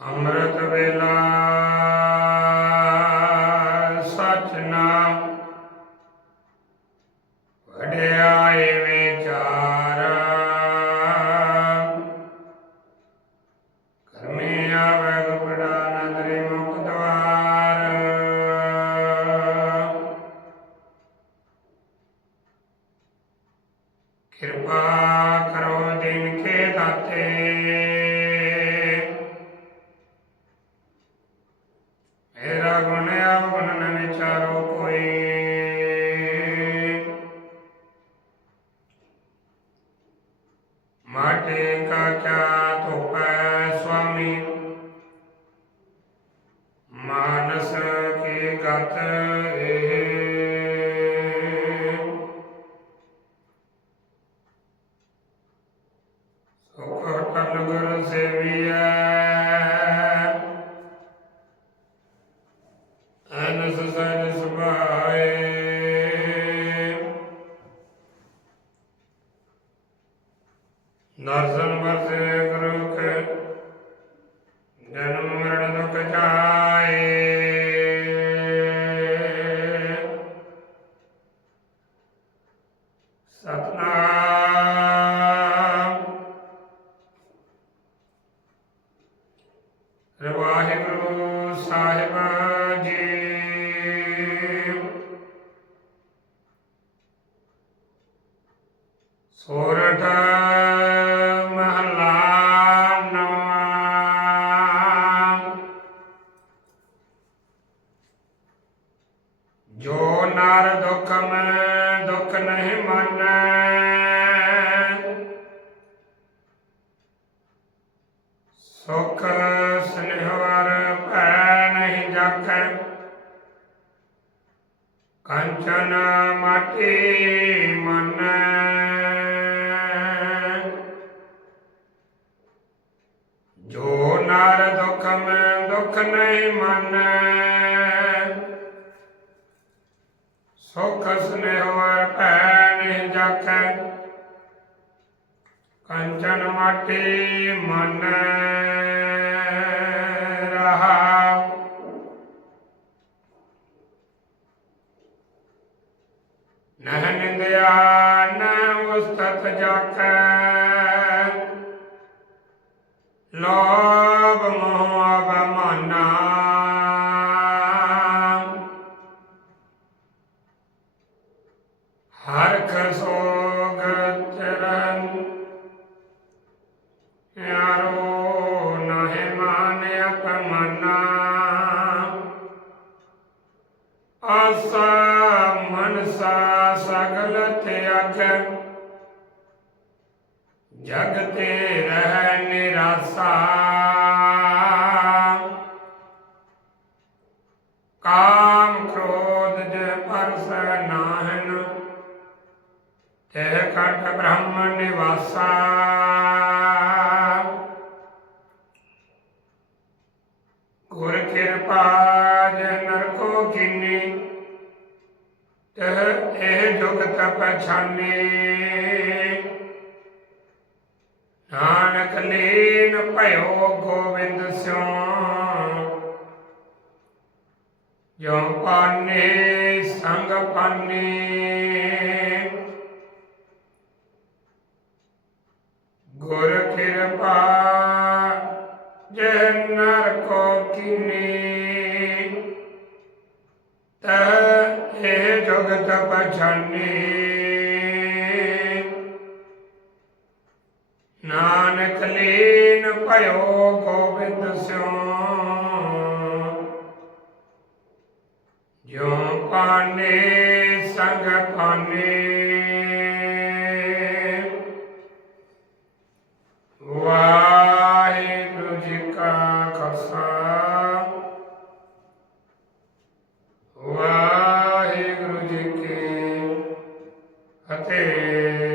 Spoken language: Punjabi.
ਅੰਮ੍ਰਿਤ ਵੇਲਾ ਸਚ ਨਾਮ ਵਡਿਆਈ नरसन बरसे गुरु के जन्म मरण दुख जाए सतनाम। वाहिगुरु साहिब जी। सोरठा ਜੋ ਨਰ ਦੁਖ ਮੈਂ ਦੁਖ ਨਹੀਂ ਮੰਨੈ ਸੁਖ ਸਨਿਹਵਰ ਭੈ ਨਹੀਂ ਜਾਖੈ ਕੰਚਨ ਮਾਟੀ ਮਨੈ ਜੋ ਨਰ ਦੁਖ ਸਨੇਹਵਰ ਭੈ ਨਹੀਂ ਜਾਖੈ। ਕੰਚਨ ਮਾਟੀ ਮਨ ਰਹਾ। ਨਹ ਨਿੰਦਿਆ ਨ ਉਸਤਤ ਜਾਖੈ। ਲੋਭ ਮੋਹ ਯਾਰੋ ਨਹਿ ਮਾਨਿ ਅਪਮਨਾ। ਆਸਾ ਮਨਸਾ ਸਗਲ ਤਿਆਗ ਜਗ ਤੇ ਰਹਿ ਨਿਰਾਸਾ। ਕਾਮ ਕ੍ਰੋਧ ਜੇ ਪਰਸ ਨਾਹਨ, ਤੇ ਕਟ ਬ੍ਰਹਮ ਨਿਵਾਸਾ। ਤਹ ਇਹ ਜੁਗਤ ਪਛਾਨੇ। ਨਾਨਕ ਲੀਨ ਭਇਓ ਗੋਬਿੰਦ ਸਿਉ। ਜੋ ਪਾਨੇ, ਸੰਗ ਪਾਨੇ। ਗੁਰ ਕਿਰਪਾ ਜਨਰ ਕੋ ਕਿਨੀ। ਜਗਤ ਪਛਾਨੇ ਨਾਨਕ ਲੀਨ ਭਇਓ ਗੋਬਿੰਦ ਸਿਉ ਜੋ ਪਾਨੇ ਸੰਗ ਪਾਨੇ até.